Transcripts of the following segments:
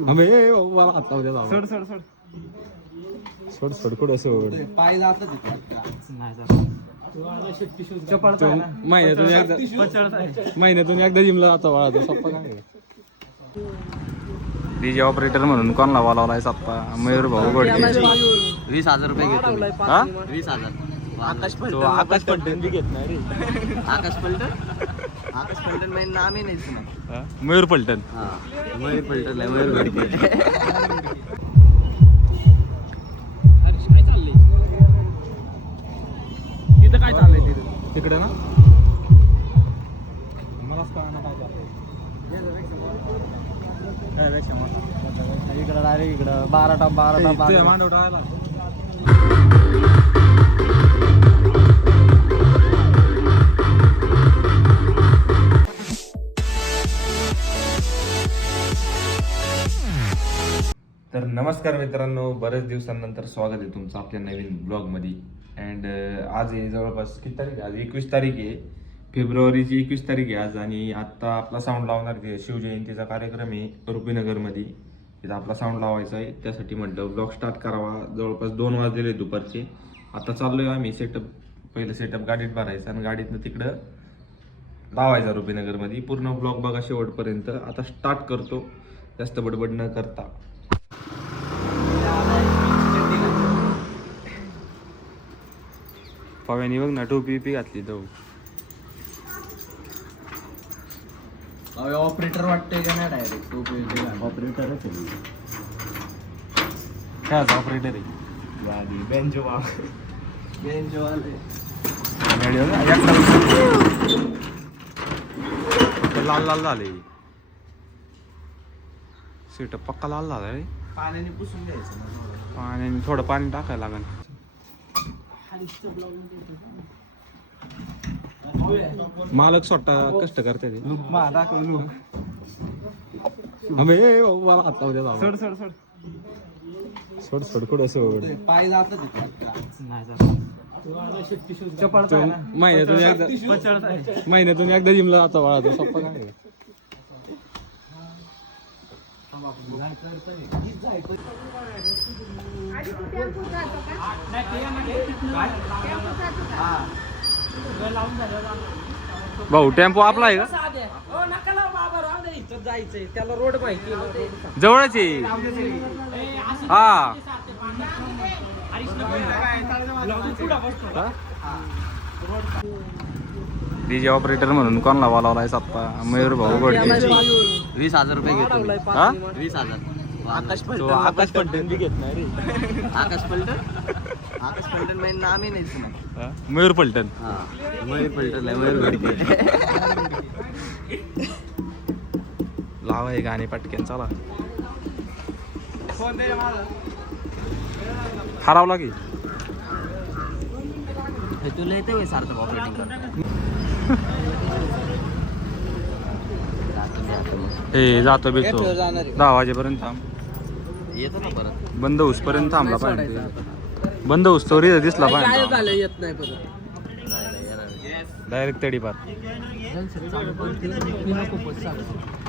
मला आता उद्या जाऊ सोड सोड सोड सोड सोड कुठं सोड पाय जात महिन्यातून एकदा जिमला जातो बाळा सप्पा काय डीजे ऑपरेटर म्हणून कोणाला बोलावलाय सप्पा मयूर भाऊ गोडके 20,000 रुपये घेतो मी. हा 20,000 आकाश पलटण बी घेत नाही रे आकाश पलटण माझं नाम आहे नाही ना. मयूर पलटण हा मयूर पलटण आहे, मयूर गडके. तिथं काय चाललंय तिथं तिकडे ना मलाच कळणार काय इकडं डायरेक्ट इकडं 12 टॉप मांडव टाळायला तर नमस्कार मित्रांनो, बरेच दिवसांनंतर स्वागत आहे तुमचं आपल्या नवीन ब्लॉगमध्ये. अँड आज आहे जवळपास किती तारीख आहे? आज 21 तारीख आहे, फेब्रुवारीची 21 तारीख आहे आज. आणि आत्ता आपला साऊंड लावणार आहे, शिवजयंतीचा कार्यक्रम आहे रुपीनगरमध्ये, तिथं आपला साऊंड लावायचा आहे. त्यासाठी म्हटलं ब्लॉग स्टार्ट करावा. जवळपास 2 वाजलेले दुपारचे. आता चाललोय आम्ही पहिलं सेटअप गाडीत भरायचं आणि गाडीतनं तिकडं लावायचा रुपीनगरमध्ये. पूर्ण ब्लॉग बघा शेवटपर्यंत. आता स्टार्ट करतो जास्त बडबड न करता. पव्यानी बघ ना टोपी घातली जाऊ. ऑपरेटर वाटतंय का नाही? डायरेक्ट ऑपरेटरच आहे. काय ऑपरेटर आहे गाडी बेंचवाले लाल लाल झाले सीट पक्का लाल झाला रे. पाण्याने पुसून घ्यायचं. पाण्याने थोडं पाणी टाकायला लागेल. मालक स्वतः कष्ट करते ते. मला आता उद्या जाऊ सोड सोड सोड सोड सोड कुठं सोड पाय जात महिन्यातून एकदा जिमला जातो बाळा सप्पा काय भाऊ टेम्पो आपला आहे का? जायचंय त्याला रोड माहिती जवळच आहे. हा डीजे ऑपरेटर म्हणून कोणाला बोलावलाय सप्पा मयूर भाऊ गोडके 20,000 रुपये घेतो मी. हा 20,000 आकाश पलटण बी घेत नाही रे आकाश पलटण माझं नाम आहे नाही ना. मयूर पलटण हा मयूर पलटण आहे, मयूर गडके. लावा हे गाणे पटकन चला. हरवला की हे तुला येते सार्थक ऑपरेटिंग. हे जातो भेटतो 10 वाजेपर्यंत थांब. येतो ना परत. बंद होऊसपर्यंत थांबला पाहिजे. बंद होऊस तो दिसला पाहिजे. येत नाही परत डायरेक्ट तडी पार.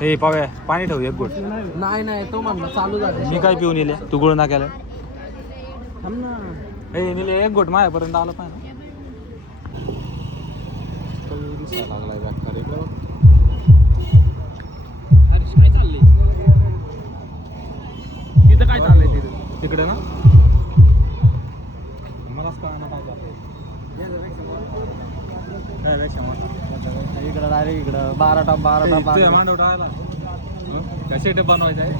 हे पाव्या पाणी ठेवू एक गोट. नाही तो म्हणला चालू झालं. मी काय पिऊन येले तू गुळ नाक्याला. हे निले एक गोट माझ्यापर्यंत आलं पाहिजे. लागलाय काय चाललंय तिथं? काय चाललंय तिथं? तिकडे ना मलाच कळणार काय इकडं डायरेक्ट इकडं 12 टॉप मांडव टाळायला काय सेटअप बनवायचा आहे.